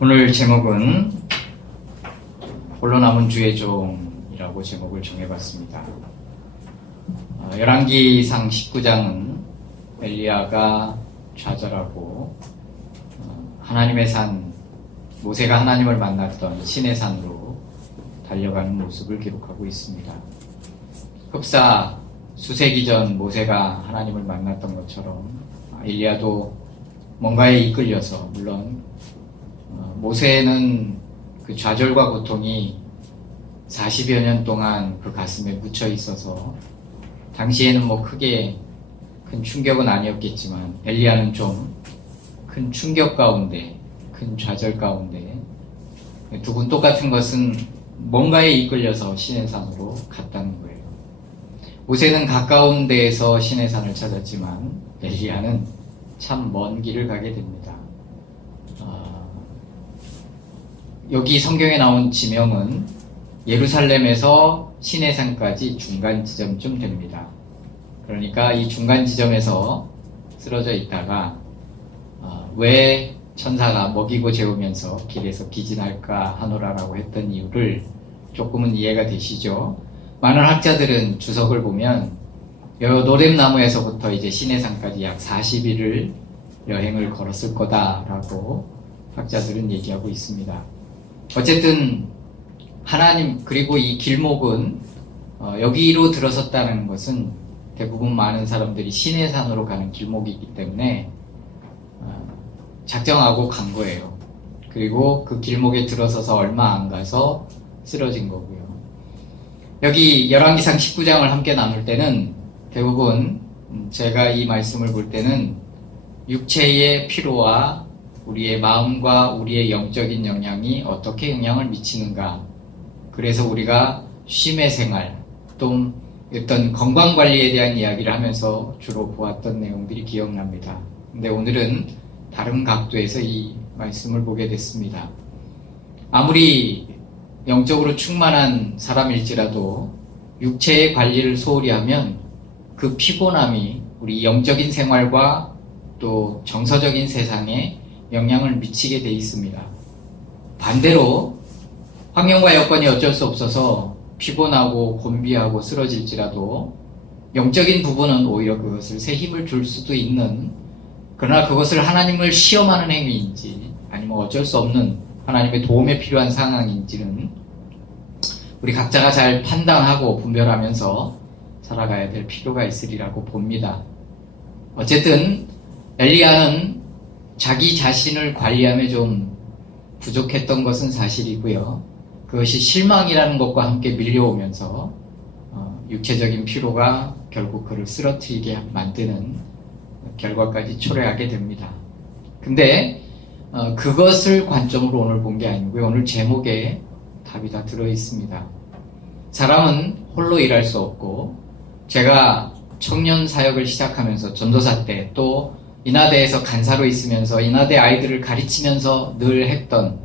오늘 제목은 홀로 남은 주의 종이라고 제목을 정해봤습니다. 열왕기상 19장은 엘리야가 좌절하고 하나님의 산, 모세가 하나님을 만났던 신의 산으로 달려가는 모습을 기록하고 있습니다. 흡사 수세기 전 모세가 하나님을 만났던 것처럼 엘리야도 뭔가에 이끌려서, 물론 모세는 그 좌절과 고통이 40여 년 동안 그 가슴에 묻혀 있어서 당시에는 크게 큰 충격은 아니었겠지만, 엘리야는 좀 큰 충격 가운데, 큰 좌절 가운데, 두 분 똑같은 것은 뭔가에 이끌려서 신의 산으로 갔다는 거예요. 모세는 가까운 데에서 신의 산을 찾았지만 엘리야는 참 먼 길을 가게 됩니다. 여기 성경에 나온 지명은 예루살렘에서 신의 산까지 중간 지점쯤 됩니다. 그러니까 이 중간 지점에서 쓰러져 있다가 왜 천사가 먹이고 재우면서 길에서 기진할까 하노라라고 했던 이유를 조금은 이해가 되시죠? 많은 학자들은 주석을 보면 노뎀나무에서부터 이제 신의 산까지 약 40일을 여행을 걸었을 거다라고 학자들은 얘기하고 있습니다. 어쨌든 하나님, 그리고 이 길목은 여기로 들어섰다는 것은 대부분 많은 사람들이 신의 산으로 가는 길목이기 때문에 작정하고 간 거예요. 그리고 그 길목에 들어서서 얼마 안 가서 쓰러진 거고요. 여기 열왕기상 19장을 함께 나눌 때는 대부분 제가 이 말씀을 볼 때는 육체의 피로와 우리의 마음과 우리의 영적인 영향이 어떻게 영향을 미치는가, 그래서 우리가 쉼의 생활, 또 어떤 건강관리에 대한 이야기를 하면서 주로 보았던 내용들이 기억납니다. 근데 오늘은 다른 각도에서 이 말씀을 보게 됐습니다. 아무리 영적으로 충만한 사람일지라도 육체의 관리를 소홀히 하면 그 피곤함이 우리 영적인 생활과 또 정서적인 세상에 영향을 미치게 돼 있습니다. 반대로 환경과 여건이 어쩔 수 없어서 피곤하고 곤비하고 쓰러질지라도 영적인 부분은 오히려 그것을 새 힘을 줄 수도 있는, 그러나 그것을 하나님을 시험하는 행위인지 아니면 어쩔 수 없는 하나님의 도움에 필요한 상황인지는 우리 각자가 잘 판단하고 분별하면서 살아가야 될 필요가 있으리라고 봅니다. 어쨌든 엘리야는 자기 자신을 관리함에 좀 부족했던 것은 사실이고요. 그것이 실망이라는 것과 함께 밀려오면서 육체적인 피로가 결국 그를 쓰러뜨리게 만드는 결과까지 초래하게 됩니다. 근데 그것을 관점으로 오늘 본 게 아니고요. 오늘 제목에 답이 다 들어있습니다. 사람은 홀로 일할 수 없고, 제가 청년 사역을 시작하면서 전도사 때, 또 인하대에서 간사로 있으면서 인하대 아이들을 가르치면서 늘 했던,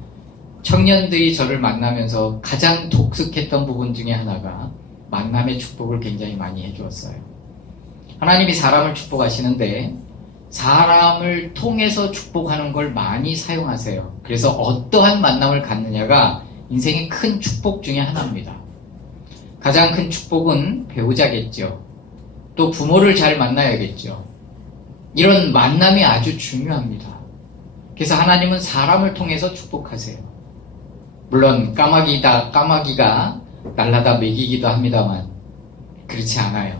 청년들이 저를 만나면서 가장 독특했던 부분 중에 하나가 만남의 축복을 굉장히 많이 해주었어요. 하나님이 사람을 축복하시는데 사람을 통해서 축복하는 걸 많이 사용하세요. 그래서 어떠한 만남을 갖느냐가 인생의 큰 축복 중에 하나입니다. 가장 큰 축복은 배우자겠죠. 또 부모를 잘 만나야겠죠. 이런 만남이 아주 중요합니다. 그래서 하나님은 사람을 통해서 축복하세요. 물론 까마귀가 날라다 먹이기도 합니다만 그렇지 않아요.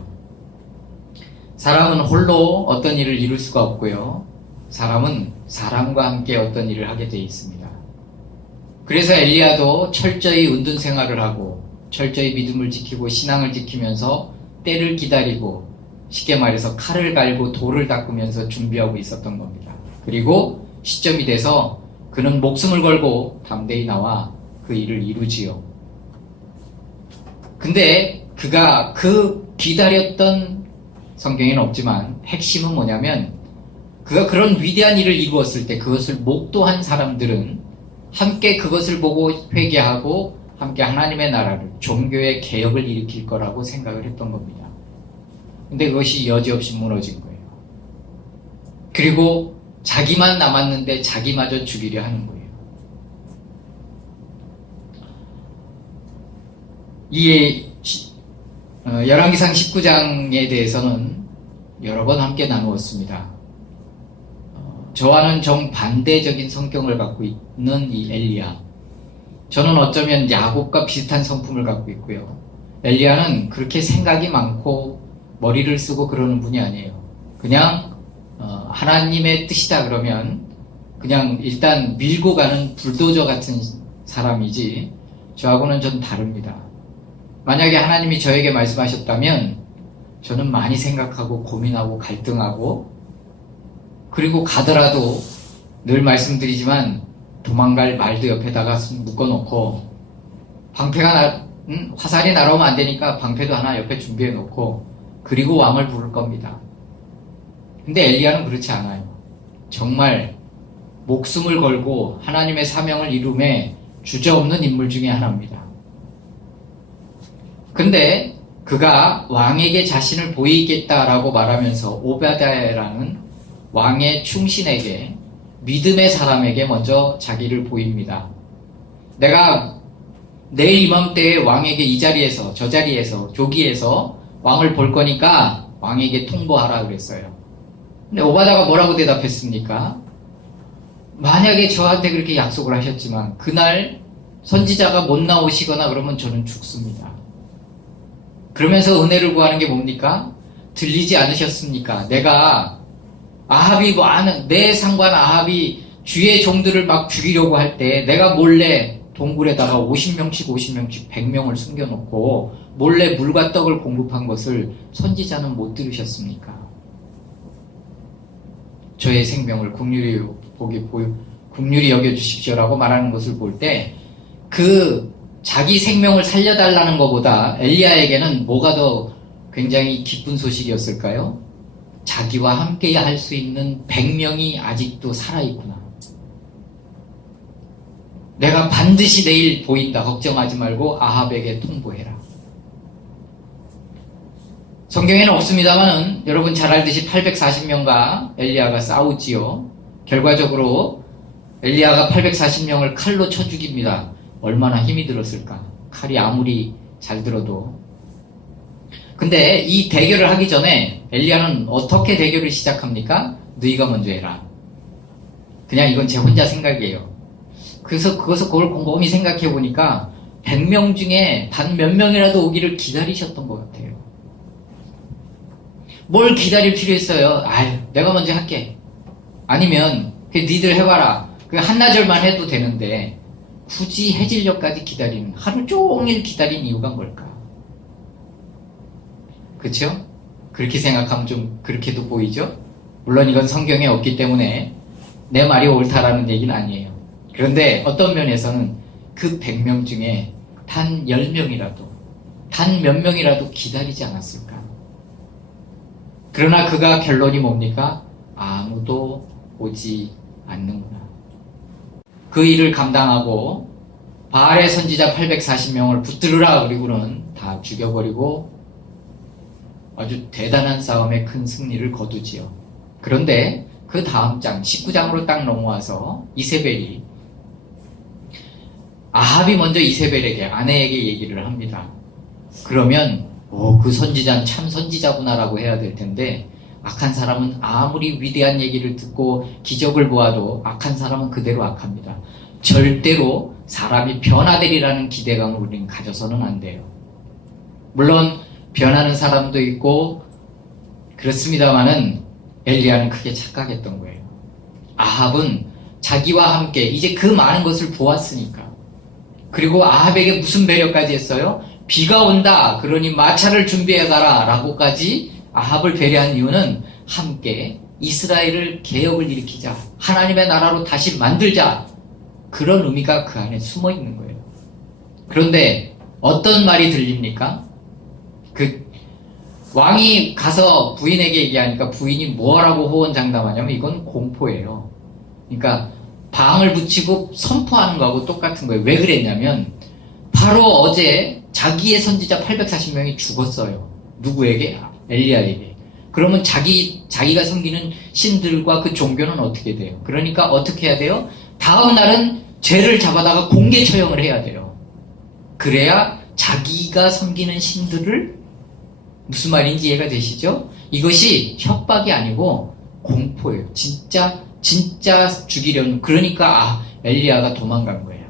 사람은 홀로 어떤 일을 이룰 수가 없고요. 사람은 사람과 함께 어떤 일을 하게 되어 있습니다. 그래서 엘리야도 철저히 은둔 생활을 하고 철저히 믿음을 지키고 신앙을 지키면서 때를 기다리고, 쉽게 말해서 칼을 갈고 돌을 닦으면서 준비하고 있었던 겁니다. 그리고 시점이 돼서 그는 목숨을 걸고 담대히 나와 그 일을 이루지요. 근데 그가 그 기다렸던, 성경에는 없지만 핵심은 뭐냐면, 그가 그런 위대한 일을 이루었을 때 그것을 목도한 사람들은 함께 그것을 보고 회개하고 함께 하나님의 나라를, 종교의 개혁을 일으킬 거라고 생각을 했던 겁니다. 근데 그것이 여지없이 무너진 거예요. 그리고 자기만 남았는데 자기마저 죽이려 하는 거예요. 이 열왕기상 19장에 대해서는 여러 번 함께 나누었습니다. 저와는 정반대적인 성격을 갖고 있는 이 엘리야. 저는 어쩌면 야곱과 비슷한 성품을 갖고 있고요. 엘리야는 그렇게 생각이 많고 머리를 쓰고 그러는 분이 아니에요. 그냥 하나님의 뜻이다 그러면 그냥 일단 밀고 가는 불도저 같은 사람이지 저하고는 좀 다릅니다. 만약에 하나님이 저에게 말씀하셨다면 저는 많이 생각하고 고민하고 갈등하고 그리고 가더라도 늘 말씀드리지만 도망갈 말도 옆에다가 묶어놓고 화살이 날아오면 안 되니까 방패도 하나 옆에 준비해놓고 그리고 왕을 부를 겁니다. 근데 엘리야는 그렇지 않아요. 정말 목숨을 걸고 하나님의 사명을 이룸에 주저없는 인물 중에 하나입니다. 근데 그가 왕에게 자신을 보이겠다라고 말하면서 오바댜라는 왕의 충신에게 믿음의 사람에게 먼저 자기를 보입니다. 내가 내일 이맘때에 왕에게 이 자리에서 저 자리에서 조기에서 왕을 볼 거니까 왕에게 통보하라 그랬어요. 근데 오바댜가 뭐라고 대답했습니까? 만약에 저한테 그렇게 약속을 하셨지만 그날 선지자가 못 나오시거나 그러면 저는 죽습니다. 그러면서 은혜를 구하는 게 뭡니까? 들리지 않으셨습니까? 내가 아합이 내 상관 아합이 주의 종들을 막 죽이려고 할 때 내가 몰래 동굴에다가 50명씩 100명을 숨겨놓고 몰래 물과 떡을 공급한 것을 선지자는 못 들으셨습니까? 저의 생명을 긍휼히 여겨주십시오라고 말하는 것을 볼 때 그 자기 생명을 살려달라는 것보다 엘리야에게는 뭐가 더 굉장히 기쁜 소식이었을까요? 자기와 함께 할 수 있는 100명이 아직도 살아있구나. 내가 반드시 내일 보인다. 걱정하지 말고 아합에게 통보해라. 성경에는 없습니다만은 여러분 잘 알듯이 840명과 엘리야가 싸우지요. 결과적으로 엘리야가 840명을 칼로 쳐 죽입니다. 얼마나 힘이 들었을까. 칼이 아무리 잘 들어도. 근데 이 대결을 하기 전에 엘리야는 어떻게 대결을 시작합니까? 너희가 먼저 해라. 그냥 이건 제 혼자 생각이에요. 그래서 그걸 곰곰이 생각해 보니까 100명 중에 단 몇 명이라도 오기를 기다리셨던 것 같아요. 뭘 기다릴 필요 있어요? 내가 먼저 할게. 아니면 니들 해봐라. 한나절만 해도 되는데 굳이 해질녘까지 기다리는, 하루 종일 기다린 이유가 뭘까? 그렇죠? 그렇게 생각하면 좀 그렇게도 보이죠? 물론 이건 성경에 없기 때문에 내 말이 옳다라는 얘기는 아니에요. 그런데 어떤 면에서는 그 100명 중에 단 10명이라도, 단 몇 명이라도 기다리지 않았을까? 그러나 그가 결론이 뭡니까? 아무도 오지 않는구나. 그 일을 감당하고 바알의 선지자 840명을 붙들으라 그리고는 다 죽여버리고 아주 대단한 싸움에 큰 승리를 거두지요. 그런데 그 다음 장 19장으로 딱 넘어와서 이세벨이 아합이 먼저 이세벨에게 아내에게 얘기를 합니다. 그러면 그 선지자는 참 선지자구나라고 해야 될 텐데 악한 사람은 아무리 위대한 얘기를 듣고 기적을 보아도 악한 사람은 그대로 악합니다. 절대로 사람이 변화되리라는 기대감을 우리는 가져서는 안 돼요. 물론 변하는 사람도 있고 그렇습니다만은 엘리야는 크게 착각했던 거예요. 아합은 자기와 함께 이제 그 많은 것을 보았으니까, 그리고 아합에게 무슨 배려까지 했어요? 비가 온다 그러니 마차를 준비해 가라 라고까지 아합을 배려한 이유는 함께 이스라엘을 개혁을 일으키자, 하나님의 나라로 다시 만들자, 그런 의미가 그 안에 숨어 있는 거예요. 그런데 어떤 말이 들립니까? 왕이 가서 부인에게 얘기하니까 부인이 뭐라고 호언장담하냐면 이건 공포예요. 그러니까 방을 붙이고 선포하는 거하고 똑같은 거예요. 왜 그랬냐면 바로 어제 자기의 선지자 840명이 죽었어요. 누구에게? 엘리야에게. 그러면 자기가 섬기는 신들과 그 종교는 어떻게 돼요? 그러니까 어떻게 해야 돼요? 다음 날은 죄를 잡아다가 공개 처형을 해야 돼요. 그래야 자기가 섬기는 신들을, 무슨 말인지 이해가 되시죠? 이것이 협박이 아니고 공포예요. 진짜 죽이려는. 그러니까 엘리야가 도망간 거예요.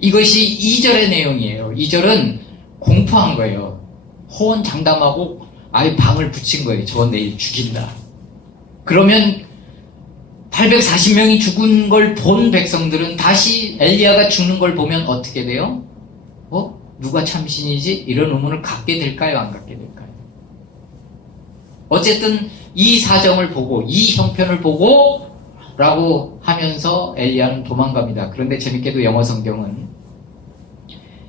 이것이 2절의 내용이에요. 2절은 공포한 거예요. 호언장담하고 아예 방을 붙인 거예요. 저 내일 죽인다. 그러면 840명이 죽은 걸 본 백성들은 다시 엘리야가 죽는 걸 보면 어떻게 돼요? 누가 참신이지? 이런 의문을 갖게 될까요? 안 갖게 될까요? 어쨌든 이 사정을 보고, 이 형편을 보고 라고 하면서 엘리야는 도망갑니다. 그런데 재밌게도 영어 성경은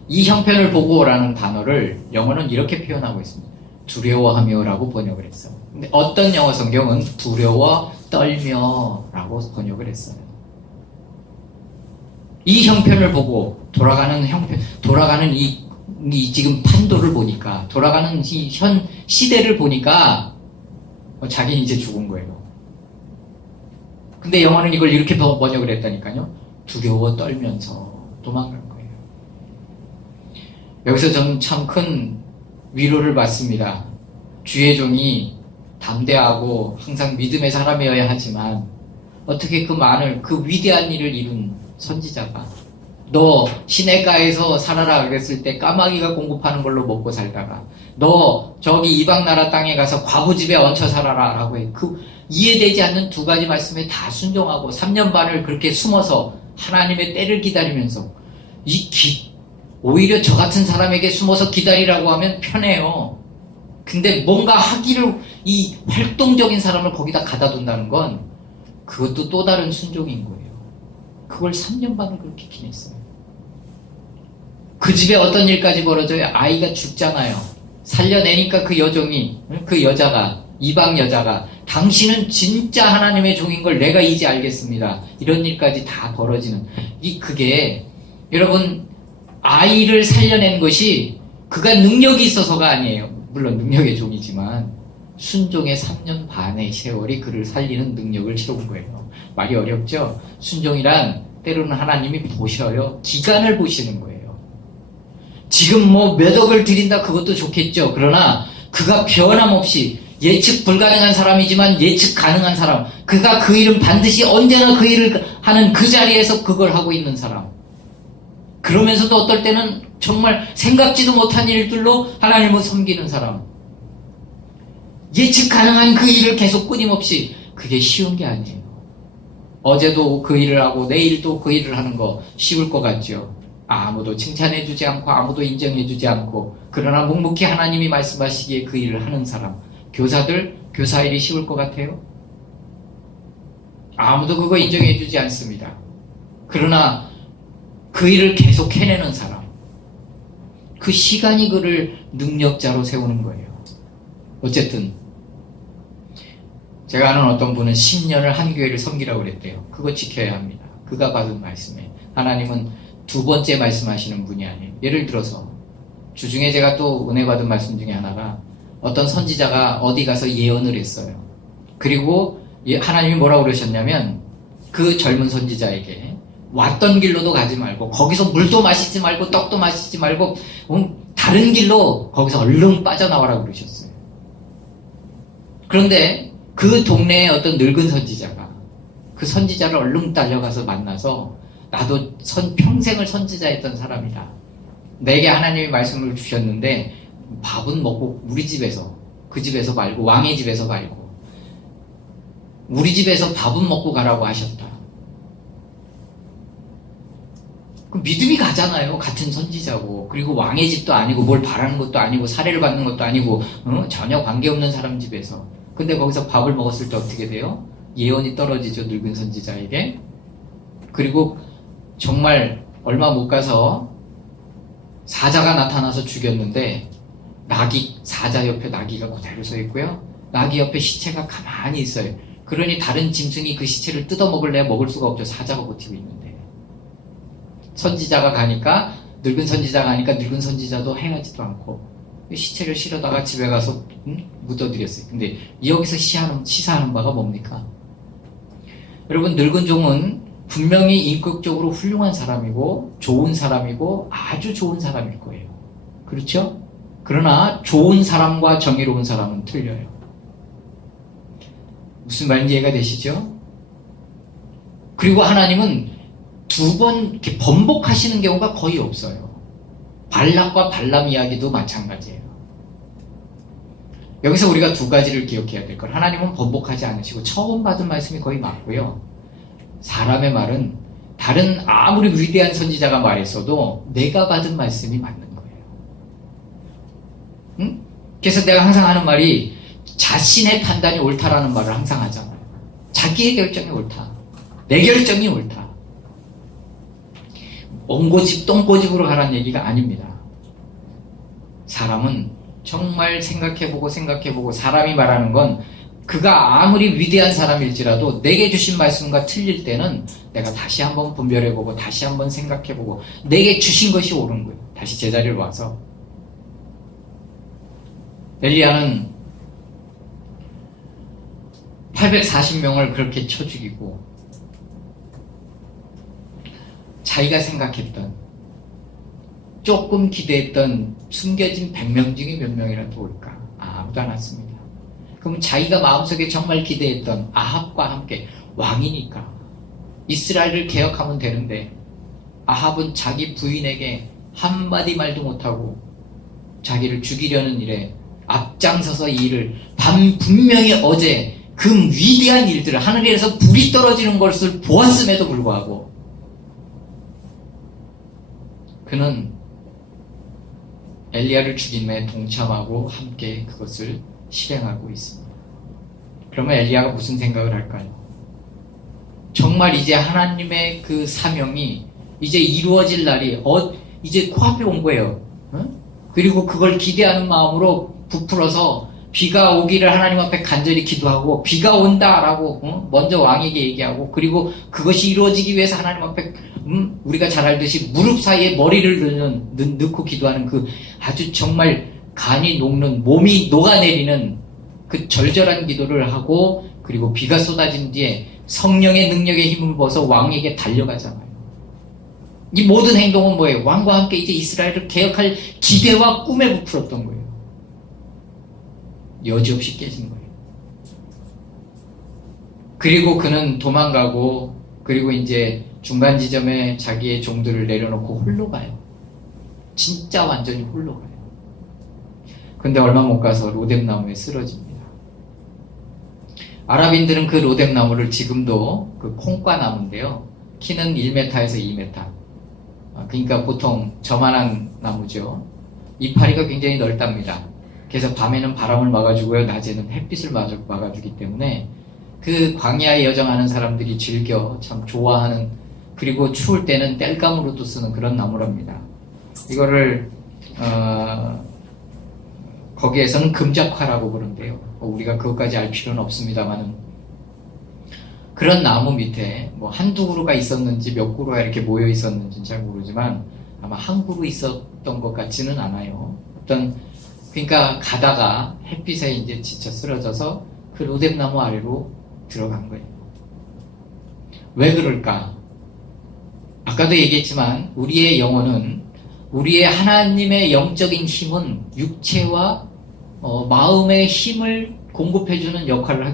이 형편을 보고라는 단어를 영어는 이렇게 표현하고 있습니다. 두려워하며 라고 번역을 했어요. 근데 어떤 영어 성경은 두려워 떨며 라고 번역을 했어요. 이 형편을 보고 돌아가는 이 지금 판도를 보니까, 돌아가는 이 현 시대를 보니까 자기는 이제 죽은 거예요. 근데 영어는 이걸 이렇게 번역을 했다니까요. 두려워 떨면서 도망간 거예요. 여기서 저는 참 큰 위로를 받습니다. 주의 종이 담대하고 항상 믿음의 사람이어야 하지만 어떻게 그 위대한 일을 이룬 선지자가, 너 시내가에서 살아라 그랬을 때 까마귀가 공급하는 걸로 먹고 살다가, 너 저기 이방 나라 땅에 가서 과부집에 얹혀 살아라 라고 해. 이해되지 않는 두 가지 말씀에 다 순종하고 3년 반을 그렇게 숨어서 하나님의 때를 기다리면서, 오히려 저 같은 사람에게 숨어서 기다리라고 하면 편해요. 근데 뭔가 하기를, 이 활동적인 사람을 거기다 가다 둔다는 건 그것도 또 다른 순종인 거예요. 그걸 3년 반을 그렇게 기냈어요. 그 집에 어떤 일까지 벌어져요? 아이가 죽잖아요. 살려내니까 그 여자가, 이방 여자가, 당신은 진짜 하나님의 종인 걸 내가 이제 알겠습니다. 이런 일까지 다 벌어지는. 그게, 여러분, 아이를 살려낸 것이 그가 능력이 있어서가 아니에요. 물론 능력의 종이지만 순종의 3년 반의 세월이 그를 살리는 능력을 채운 거예요. 말이 어렵죠? 순종이란 때로는 하나님이 보셔요. 기간을 보시는 거예요. 지금 몇 억을 드린다 그것도 좋겠죠. 그러나 그가 변함없이 예측 불가능한 사람이지만 예측 가능한 사람, 그가 그 일은 반드시 언제나 그 일을 하는 그 자리에서 그걸 하고 있는 사람, 그러면서도 어떨 때는 정말 생각지도 못한 일들로 하나님을 섬기는 사람, 예측 가능한 그 일을 계속 끊임없이, 그게 쉬운 게 아니에요. 어제도 그 일을 하고 내일도 그 일을 하는 거 쉬울 것 같죠. 아무도 칭찬해주지 않고 아무도 인정해주지 않고, 그러나 묵묵히 하나님이 말씀하시기에 그 일을 하는 사람, 교사 일이 쉬울 것 같아요? 아무도 그거 인정해주지 않습니다. 그러나 그 일을 계속 해내는 사람, 그 시간이 그를 능력자로 세우는 거예요. 어쨌든 제가 아는 어떤 분은 10년을 한 교회를 섬기라고 그랬대요. 그거 지켜야 합니다. 그가 받은 말씀에 하나님은 두 번째 말씀하시는 분이 아니에요. 예를 들어서 주중에 제가 또 은혜 받은 말씀 중에 하나가, 어떤 선지자가 어디 가서 예언을 했어요. 그리고 하나님이 뭐라고 그러셨냐면, 그 젊은 선지자에게 왔던 길로도 가지 말고, 거기서 물도 마시지 말고 떡도 마시지 말고 다른 길로 거기서 얼른 빠져나와라고 그러셨어요. 그런데 그 동네에 어떤 늙은 선지자가 그 선지자를 얼른 달려가서 만나서, 나도 평생을 선지자했던 사람이다. 내게 하나님이 말씀을 주셨는데 밥은 먹고 우리 집에서, 그 집에서 말고 왕의 집에서 말고 우리 집에서 밥은 먹고 가라고 하셨다. 그럼 믿음이 가잖아요. 같은 선지자고, 그리고 왕의 집도 아니고 뭘 바라는 것도 아니고 사례를 받는 것도 아니고 전혀 관계없는 사람 집에서. 근데 거기서 밥을 먹었을 때 어떻게 돼요? 예언이 떨어지죠. 늙은 선지자에게. 그리고 정말 얼마 못 가서 사자가 나타나서 죽였는데, 사자 옆에 나귀가 그대로 서 있고요. 나귀 옆에 시체가 가만히 있어요. 그러니 다른 짐승이 그 시체를 뜯어먹을래야 먹을 수가 없죠. 사자가 버티고 있는데. 늙은 선지자가 가니까 늙은 선지자도 행하지도 않고, 시체를 실어다가 집에 가서 묻어드렸어요. 근데 여기서 시사하는 바가 뭡니까? 여러분, 늙은 종은 분명히 인격적으로 훌륭한 사람이고 좋은 사람이고 아주 좋은 사람일 거예요. 그렇죠? 그러나 좋은 사람과 정의로운 사람은 틀려요. 무슨 말인지 이해가 되시죠? 그리고 하나님은 두 번 이렇게 번복하시는 경우가 거의 없어요. 발락과 발람 이야기도 마찬가지예요. 여기서 우리가 두 가지를 기억해야 될 것. 하나님은 번복하지 않으시고 처음 받은 말씀이 거의 맞고요. 사람의 말은 다른 아무리 위대한 선지자가 말했어도 내가 받은 말씀이 맞는 거예요. 응? 그래서 내가 항상 하는 말이 자신의 판단이 옳다라는 말을 항상 하잖아요. 자기의 결정이 옳다. 내 결정이 옳다. 옹고집 똥고집으로 가라는 얘기가 아닙니다. 사람은 정말 생각해보고 사람이 말하는 건 그가 아무리 위대한 사람일지라도 내게 주신 말씀과 틀릴 때는 내가 다시 한번 분별해보고 다시 한번 생각해보고 내게 주신 것이 옳은 거예요. 다시 제자리로 와서 엘리야는 840명을 그렇게 쳐 죽이고 자기가 생각했던 조금 기대했던 숨겨진 100명 중에 몇 명이라도 올까? 아무도 안 왔습니다. 그럼 자기가 마음속에 정말 기대했던 아합과 함께 왕이니까 이스라엘을 개혁하면 되는데 아합은 자기 부인에게 한마디 말도 못하고 자기를 죽이려는 일에 앞장서서 이 일을 분명히 어제 그 위대한 일들을 하늘에서 불이 떨어지는 것을 보았음에도 불구하고 그는 엘리야를 죽임에 동참하고 함께 그것을 실행하고 있습니다. 그러면 엘리야가 무슨 생각을 할까요? 정말 이제 하나님의 그 사명이 이제 이루어질 날이 이제 코앞에 온 거예요. 그리고 그걸 기대하는 마음으로 부풀어서 비가 오기를 하나님 앞에 간절히 기도하고 비가 온다라고 먼저 왕에게 얘기하고 그리고 그것이 이루어지기 위해서 하나님 앞에 우리가 잘 알듯이 무릎 사이에 머리를 넣고 기도하는 그 아주 정말 간이 녹는 몸이 녹아내리는 그 절절한 기도를 하고 그리고 비가 쏟아진 뒤에 성령의 능력의 힘을 벗어 왕에게 달려가잖아요. 이 모든 행동은 뭐예요? 왕과 함께 이제 이스라엘을 개혁할 기대와 꿈에 부풀었던 거예요. 여지없이 깨진 거예요. 그리고 그는 도망가고 그리고 이제 중간 지점에 자기의 종들을 내려놓고 홀로 가요. 진짜 완전히 홀로 가요. 근데 얼마 못 가서 로뎀나무에 쓰러집니다. 아랍인들은 그 로뎀나무를 지금도 그 콩과 나무인데요. 키는 1m에서 2m. 그러니까 보통 저만한 나무죠. 이파리가 굉장히 넓답니다. 그래서 밤에는 바람을 막아주고요. 낮에는 햇빛을 막아주기 때문에 그 광야에 여정하는 사람들이 즐겨 참 좋아하는 그리고 추울 때는 땔감으로도 쓰는 그런 나무랍니다. 이거를 거기에서는 금작화라고 부른대요. 우리가 그것까지 알 필요는 없습니다만은 그런 나무 밑에 뭐 한두 그루가 있었는지 몇 그루가 이렇게 모여 있었는지는 잘 모르지만 아마 한 그루 있었던 것 같지는 않아요. 그러니까 가다가 햇빛에 이제 지쳐 쓰러져서 그 로뎀나무 아래로 들어간 거예요. 왜 그럴까? 아까도 얘기했지만 우리의 영혼은 우리의 하나님의 영적인 힘은 육체와 마음의 힘을 공급해주는 역할을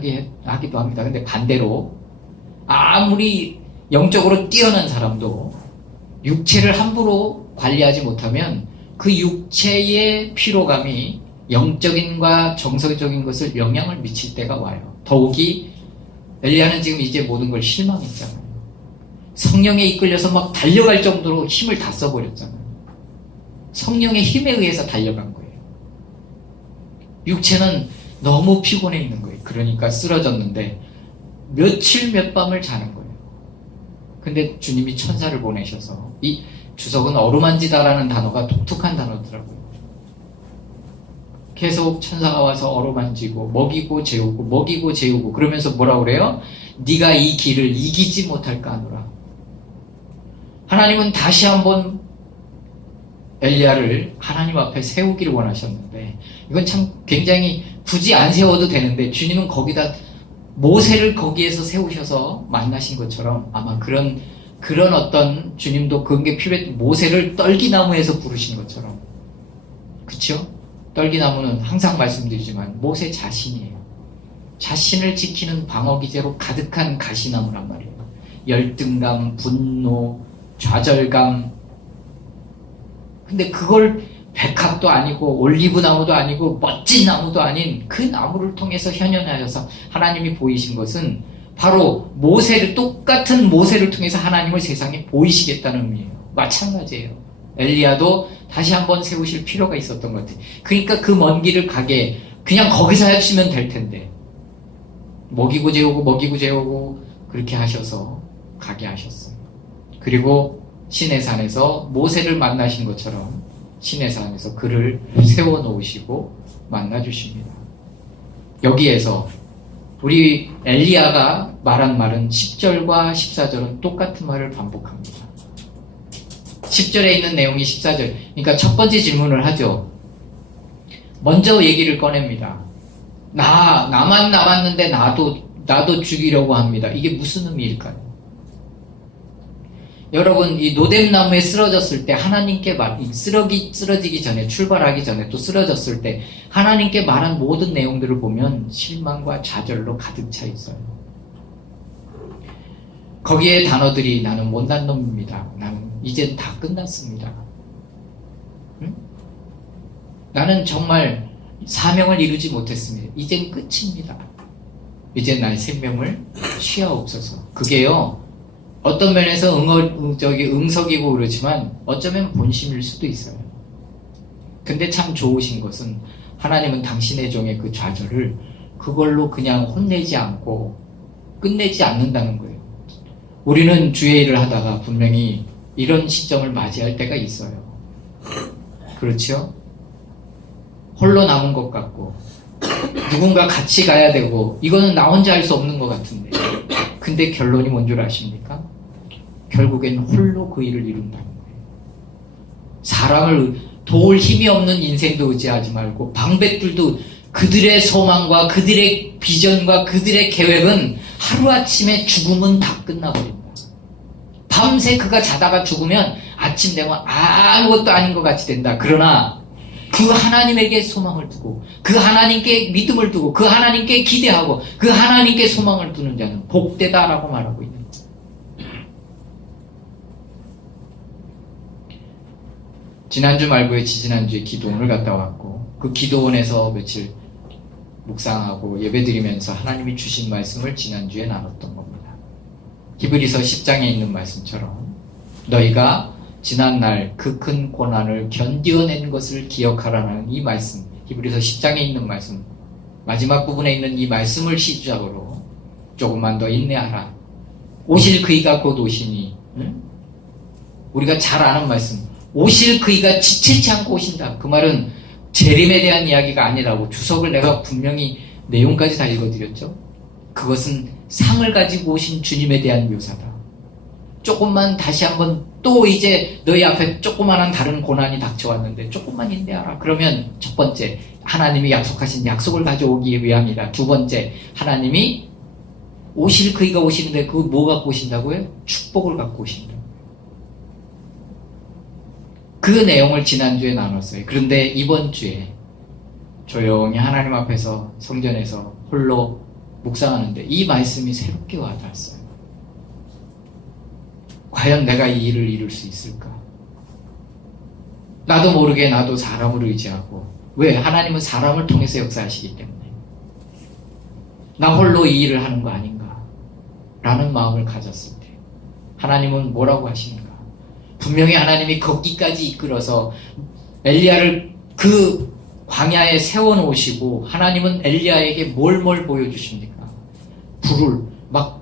하기도 합니다. 근데 반대로 아무리 영적으로 뛰어난 사람도 육체를 함부로 관리하지 못하면 그 육체의 피로감이 영적인과 정서적인 것을 영향을 미칠 때가 와요. 더욱이 엘리야는 지금 이제 모든 걸 실망했잖아요. 성령에 이끌려서 막 달려갈 정도로 힘을 다 써버렸잖아요. 성령의 힘에 의해서 달려간 거예요. 육체는 너무 피곤해 있는 거예요. 그러니까 쓰러졌는데 며칠 몇 밤을 자는 거예요. 근데 주님이 천사를 보내셔서 이 주석은 어루만지다라는 단어가 독특한 단어더라고요. 계속 천사가 와서 어루만지고 먹이고 재우고 그러면서 뭐라 그래요? 네가 이 길을 이기지 못할까 하노라. 하나님은 다시 한번 엘리야를 하나님 앞에 세우기를 원하셨는데 이건 참 굉장히 굳이 안 세워도 되는데 주님은 거기다 모세를 거기에서 세우셔서 만나신 것처럼 아마 그런 어떤 주님도 그런 게 필요했 모세를 떨기나무에서 부르신 것처럼 그쵸? 떨기나무는 항상 말씀드리지만 모세 자신이에요. 자신을 지키는 방어기제로 가득한 가시나무란 말이에요. 열등감, 분노, 좌절감. 근데 그걸 백합도 아니고 올리브 나무도 아니고 멋진 나무도 아닌 그 나무를 통해서 현현하여서 하나님이 보이신 것은 바로 똑같은 모세를 통해서 하나님을 세상에 보이시겠다는 의미예요. 마찬가지예요. 엘리야도 다시 한번 세우실 필요가 있었던 것 같아요. 그러니까 그 먼 길을 가게 그냥 거기서 하시면 될 텐데 먹이고 재우고 그렇게 하셔서 가게 하셨어요. 그리고 시내산에서 모세를 만나신 것처럼 시내산에서 그를 세워놓으시고 만나주십니다. 여기에서 우리 엘리야가 말한 말은 10절과 14절은 똑같은 말을 반복합니다. 10절에 있는 내용이 14절. 그러니까 첫 번째 질문을 하죠. 먼저 얘기를 꺼냅니다. 나만 남았는데 나도 죽이려고 합니다. 이게 무슨 의미일까요? 여러분, 이 노뎀나무에 쓰러졌을 때 하나님께 쓰러지기 전에, 출발하기 전에 또 쓰러졌을 때 하나님께 말한 모든 내용들을 보면 실망과 좌절로 가득 차 있어요. 거기에 단어들이 나는 못난 놈입니다. 나는 이젠 다 끝났습니다. 응? 나는 정말 사명을 이루지 못했습니다. 이젠 끝입니다. 이제 나의 생명을 취하옵소서. 그게요. 어떤 면에서 응석이고 그렇지만 어쩌면 본심일 수도 있어요. 근데 참 좋으신 것은 하나님은 당신의 종의 그 좌절을 그걸로 그냥 혼내지 않고 끝내지 않는다는 거예요. 우리는 주의 일을 하다가 분명히 이런 시점을 맞이할 때가 있어요. 그렇죠? 홀로 남은 것 같고 누군가 같이 가야 되고 이거는 나 혼자 할 수 없는 것 같은데 근데 결론이 뭔 줄 아십니까? 결국엔 홀로 그 일을 이룬다는 거예요. 사람을 도울 힘이 없는 인생도 의지하지 말고 방백들도 그들의 소망과 그들의 비전과 그들의 계획은 하루아침에 죽으면 다 끝나버린다. 밤새 그가 자다가 죽으면 아침 되면 아무것도 아닌 것 같이 된다. 그러나 그 하나님에게 소망을 두고 그 하나님께 믿음을 두고 그 하나님께 기대하고 그 하나님께 소망을 두는 자는 복되다라고 말하고 있는 거예요. 지난주 말고에 지지난주에 기도원을 갔다 왔고 그 기도원에서 며칠 묵상하고 예배드리면서 하나님이 주신 말씀을 지난주에 나눴던 겁니다. 히브리서 10장에 있는 말씀처럼 너희가 지난날 그 큰 고난을 견디어낸 것을 기억하라는 이 말씀, 히브리서 10장에 있는 말씀, 마지막 부분에 있는 이 말씀을 시작으로 조금만 더 인내하라. 오실 그이가 곧 오시니, 응? 우리가 잘 아는 말씀, 오실 그이가 지체치 않고 오신다. 그 말은 재림에 대한 이야기가 아니라고 주석을 내가 분명히 내용까지 다 읽어드렸죠. 그것은 상을 가지고 오신 주님에 대한 묘사다. 조금만 다시 한번 또 이제 너희 앞에 조그만한 다른 고난이 닥쳐왔는데 조금만 인내하라. 그러면 첫 번째 하나님이 약속하신 약속을 가져오기 위함이다. 두 번째 하나님이 오실 그이가 오시는데 그 뭐 갖고 오신다고요? 축복을 갖고 오신다. 그 내용을 지난주에 나눴어요. 그런데 이번 주에 조용히 하나님 앞에서 성전에서 홀로 묵상하는데 이 말씀이 새롭게 와닿았어요. 과연 내가 이 일을 이룰 수 있을까? 나도 모르게 나도 사람을 의지하고 왜? 하나님은 사람을 통해서 역사하시기 때문에 나 홀로 이 일을 하는 거 아닌가? 라는 마음을 가졌을 때 하나님은 뭐라고 하시는가? 분명히 하나님이 거기까지 이끌어서 엘리야를 그 광야에 세워놓으시고 하나님은 엘리야에게 뭘 보여주십니까? 불을 막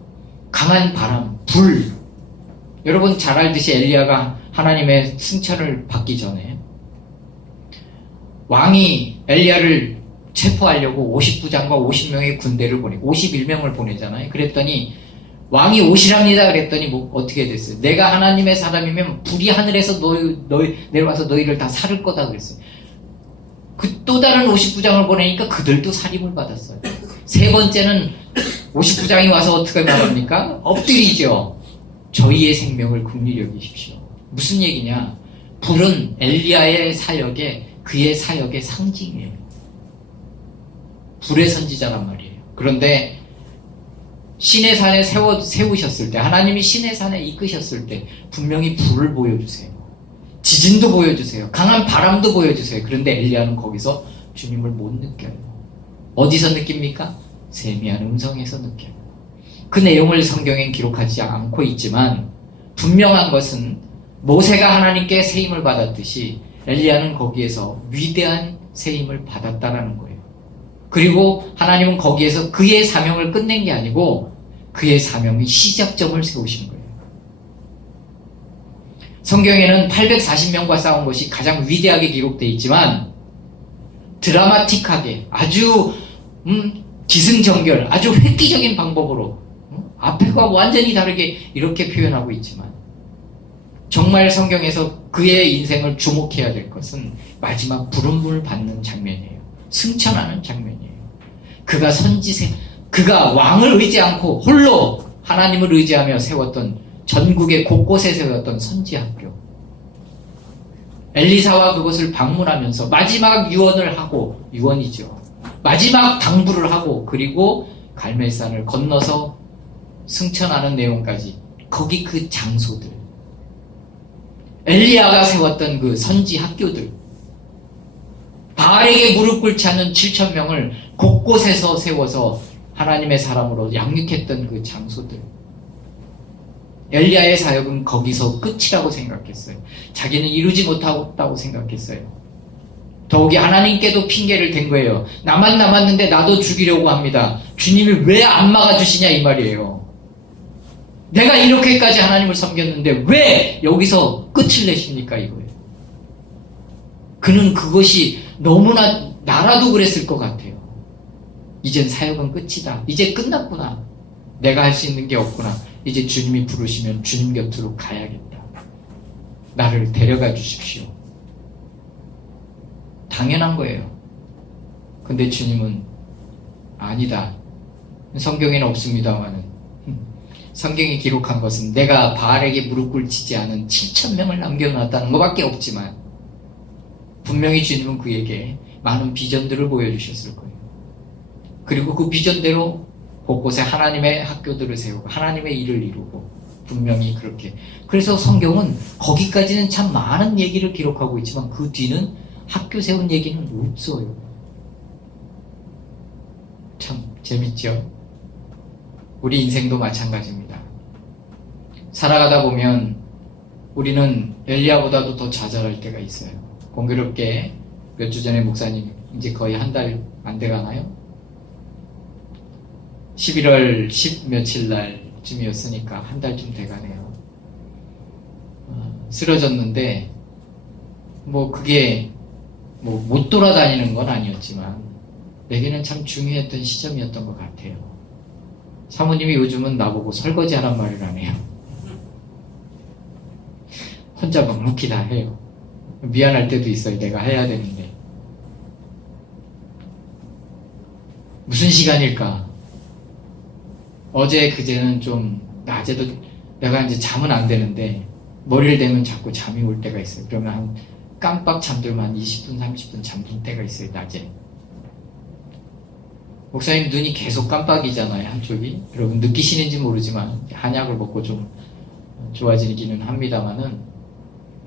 강한 바람, 불. 여러분 잘 알듯이 엘리야가 하나님의 승천을 받기 전에 왕이 엘리야를 체포하려고 50부장과 50명의 군대를 보내고 51명을 보내잖아요. 그랬더니 왕이 오시랍니다. 그랬더니 뭐 어떻게 됐어요? 내가 하나님의 사람이면 불이 하늘에서 너희 내려와서 너희를 다 살을 거다 그랬어요. 그 또 다른 59장을 보내니까 그들도 살인을 받았어요. 세 번째는 59장이 와서 어떻게 말합니까? 엎드리죠. 저희의 생명을 긍휼히 여기십시오. 무슨 얘기냐? 불은 엘리야의 사역에 그의 사역의 상징이에요. 불의 선지자란 말이에요. 그런데 신의 산에 세우셨을 때, 하나님이 신의 산에 이끄셨을 때 분명히 불을 보여주세요. 지진도 보여주세요. 강한 바람도 보여주세요. 그런데 엘리야는 거기서 주님을 못 느껴요. 어디서 느낍니까? 세미한 음성에서 느껴요. 그 내용을 성경엔 기록하지 않고 있지만 분명한 것은 모세가 하나님께 세임을 받았듯이 엘리야는 거기에서 위대한 세임을 받았다라는 거예요. 그리고 하나님은 거기에서 그의 사명을 끝낸 게 아니고 그의 사명의 시작점을 세우신 거예요. 성경에는 840명과 싸운 것이 가장 위대하게 기록되어 있지만 드라마틱하게 아주 기승전결, 아주 획기적인 방법으로 앞에가 완전히 다르게 이렇게 표현하고 있지만 정말 성경에서 그의 인생을 주목해야 될 것은 마지막 부름을 받는 장면이에요. 승천하는 장면이에요. 그가 왕을 의지 않고 홀로 하나님을 의지하며 세웠던 전국의 곳곳에 세웠던 선지학교. 엘리사와 그것을 방문하면서 마지막 유언을 하고, 유언이죠. 마지막 당부를 하고, 그리고 갈멜산을 건너서 승천하는 내용까지. 거기 그 장소들. 엘리야가 세웠던 그 선지학교들. 바알에게 무릎 꿇지 않는 7,000명을 곳곳에서 세워서 하나님의 사람으로 양육했던 그 장소들. 엘리야의 사역은 거기서 끝이라고 생각했어요. 자기는 이루지 못하고 생각했어요. 더욱이 하나님께도 핑계를 댄 거예요. 나만 남았는데 나도 죽이려고 합니다. 주님이 왜 안 막아주시냐 이 말이에요. 내가 이렇게까지 하나님을 섬겼는데 왜 여기서 끝을 내십니까 이거예요. 그는 그것이 너무나 나라도 그랬을 것 같아요. 이젠 사역은 끝이다. 이제 끝났구나. 내가 할 수 있는 게 없구나. 이제 주님이 부르시면 주님 곁으로 가야겠다. 나를 데려가 주십시오. 당연한 거예요. 근데 주님은 아니다. 성경에는 없습니다만은 성경이 기록한 것은 내가 바알에게 무릎 꿇지 않은 7,000명을 남겨놨다는 것밖에 없지만 분명히 주님은 그에게 많은 비전들을 보여주셨을 거예요. 그리고 그 비전대로 곳곳에 하나님의 학교들을 세우고 하나님의 일을 이루고 분명히 그렇게. 그래서 성경은 거기까지는 참 많은 얘기를 기록하고 있지만 그 뒤는 학교 세운 얘기는 없어요. 참 재밌죠? 우리 인생도 마찬가지입니다. 살아가다 보면 우리는 엘리야보다도 더 좌절할 때가 있어요. 공교롭게 몇 주 전에 목사님 이제 거의 한 달 안 돼가나요? 11월 10 며칠 날쯤이었으니까 한 달쯤 돼가네요. 쓰러졌는데 그게 못 돌아다니는 건 아니었지만 내게는 참 중요했던 시점이었던 것 같아요. 사모님이 요즘은 나보고 설거지 하란 말을 안 해요. 혼자 묵묵히 다 해요. 미안할 때도 있어요. 내가 해야 되는데. 무슨 시간일까? 어제 그제는 좀 낮에도 내가 이제 잠은 안 되는데 머리를 대면 자꾸 잠이 올 때가 있어요. 그러면 한 깜빡 잠들만 20분 30분 잠든 때가 있어요. 낮에. 목사님 눈이 계속 깜빡이잖아요. 한쪽이. 여러분 느끼시는지 모르지만 한약을 먹고 좀 좋아지기는 합니다만은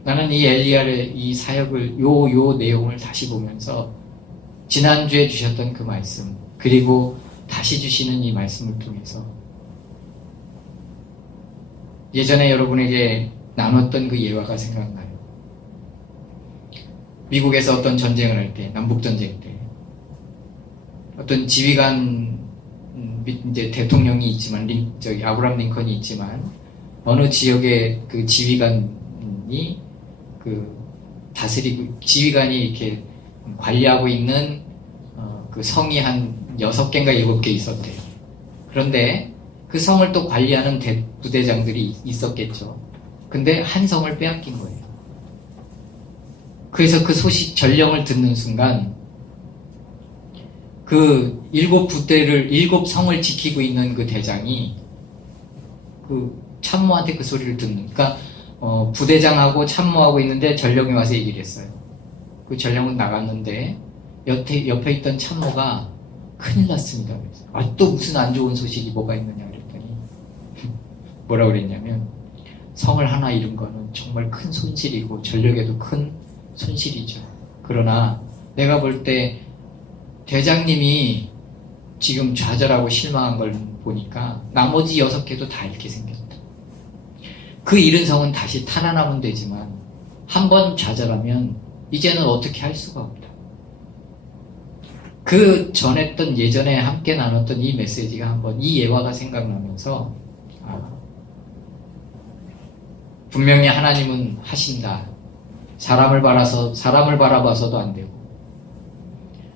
나는 이 엘리야의 이 사역을 요 내용을 다시 보면서 지난주에 주셨던 그 말씀 그리고 다시 주시는 이 말씀을 통해서 예전에 여러분에게 나눴던 그 예화가 생각나요. 미국에서 어떤 전쟁을 할 때, 남북전쟁 때 어떤 지휘관 이제 대통령이 있지만 아브라함 링컨이 있지만 어느 지역의 그 지휘관이 다스리고 지휘관이 이렇게 관리하고 있는 그 성이 한 6개인가 7개 있었대요. 그런데 그 그 성을 또 관리하는 부대장들이 있었겠죠. 근데 한 성을 빼앗긴 거예요. 그래서 그 소식 전령을 듣는 순간 그 7 성을 지키고 있는 그 대장이 그 참모한테 그 소리를 듣는, 그러니까 부대장하고 참모하고 있는데 전령이 와서 얘기를 했어요. 그 전령은 나갔는데 옆에 있던 참모가 큰일 났습니다. 또 무슨 안 좋은 소식이 뭐가 있느냐 그랬더니 뭐라고 그랬냐면, 성을 하나 잃은 거는 정말 큰 손실이고 전력에도 큰 손실이죠. 그러나 내가 볼 때 대장님이 지금 좌절하고 실망한 걸 보니까 나머지 6개도 다 잃게 생겼다. 그 잃은 성은 다시 탈환하면 되지만 한 번 좌절하면 이제는 어떻게 할 수가 없다. 그 예전에 함께 나눴던 이 메시지가 한번 이 예화가 생각나면서 분명히 하나님은 하신다. 사람을 바라봐서도 안 되고,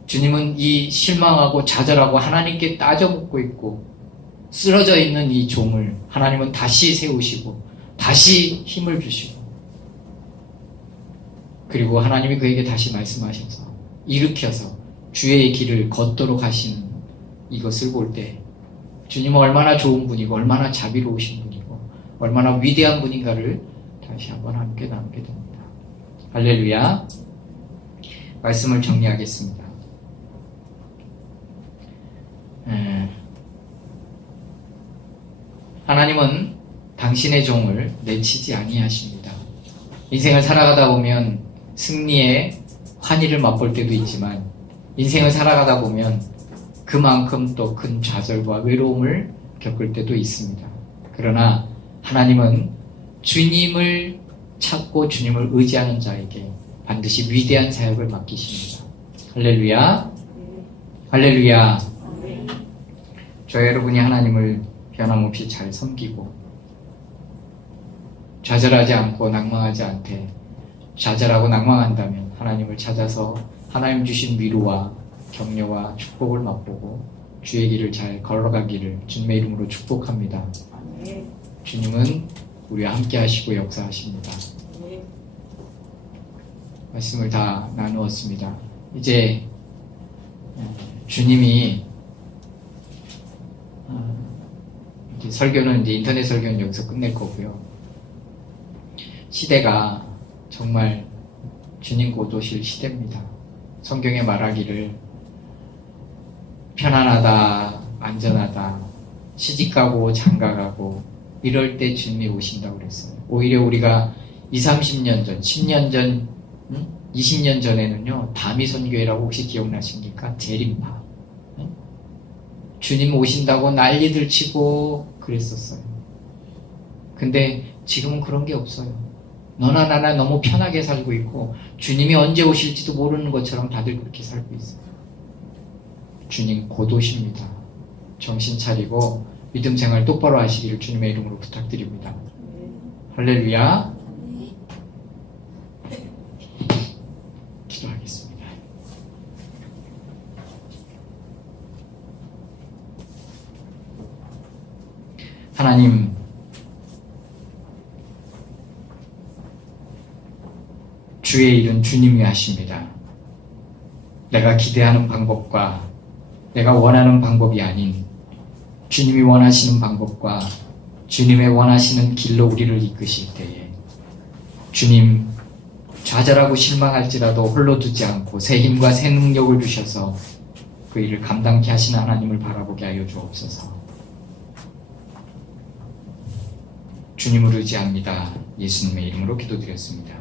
주님은 이 실망하고 좌절하고 하나님께 따져묻고 있고 쓰러져 있는 이 종을 하나님은 다시 세우시고 다시 힘을 주시고, 그리고 하나님이 그에게 다시 말씀하셔서 일으켜서 주의 길을 걷도록 하시는 이것을 볼 때 주님은 얼마나 좋은 분이고 얼마나 자비로우신 분이고 얼마나 위대한 분인가를 다시 한번 함께 나누게 됩니다. 할렐루야. 말씀을 정리하겠습니다. 하나님은 당신의 종을 내치지 아니하십니다. 인생을 살아가다 보면 승리의 환희를 맛볼 때도 있지만 인생을 살아가다 보면 그만큼 또 큰 좌절과 외로움을 겪을 때도 있습니다. 그러나 하나님은 주님을 찾고 주님을 의지하는 자에게 반드시 위대한 사역을 맡기십니다. 할렐루야. 할렐루야. 저 여러분이 하나님을 변함없이 잘 섬기고 좌절하지 않고 낭망하지 않되, 좌절하고 낭망한다면 하나님을 찾아서 하나님 주신 위로와 격려와 축복을 맛보고 주의 길을 잘 걸어가기를 주님의 이름으로 축복합니다. 주님은 우리와 함께 하시고 역사하십니다. 말씀을 다 나누었습니다. 이제 주님이 설교는 이제 인터넷 설교는 여기서 끝낼 거고요. 시대가 정말 주님 곧 오실 시대입니다. 성경에 말하기를 편안하다, 안전하다, 시집가고 장가가고 이럴 때 주님이 오신다고 그랬어요. 오히려 우리가 20-30년 전, 10년 전, 20년 전에는요, 다미선교회라고 혹시 기억나십니까? 재림파. 주님 오신다고 난리들 치고 그랬었어요. 근데 지금은 그런 게 없어요. 너나 나나 너무 편하게 살고 있고 주님이 언제 오실지도 모르는 것처럼 다들 그렇게 살고 있어요. 주님 곧 오십니다. 정신 차리고 믿음 생활 똑바로 하시기를 주님의 이름으로 부탁드립니다. 할렐루야. 기도하겠습니다. 하나님, 주의 일은 주님이 하십니다. 내가 기대하는 방법과 내가 원하는 방법이 아닌 주님이 원하시는 방법과 주님의 원하시는 길로 우리를 이끄실 때에 주님, 좌절하고 실망할지라도 홀로 두지 않고 새 힘과 새 능력을 주셔서 그 일을 감당케 하시는 하나님을 바라보게 하여 주옵소서. 주님을 의지합니다. 예수님의 이름으로 기도드렸습니다.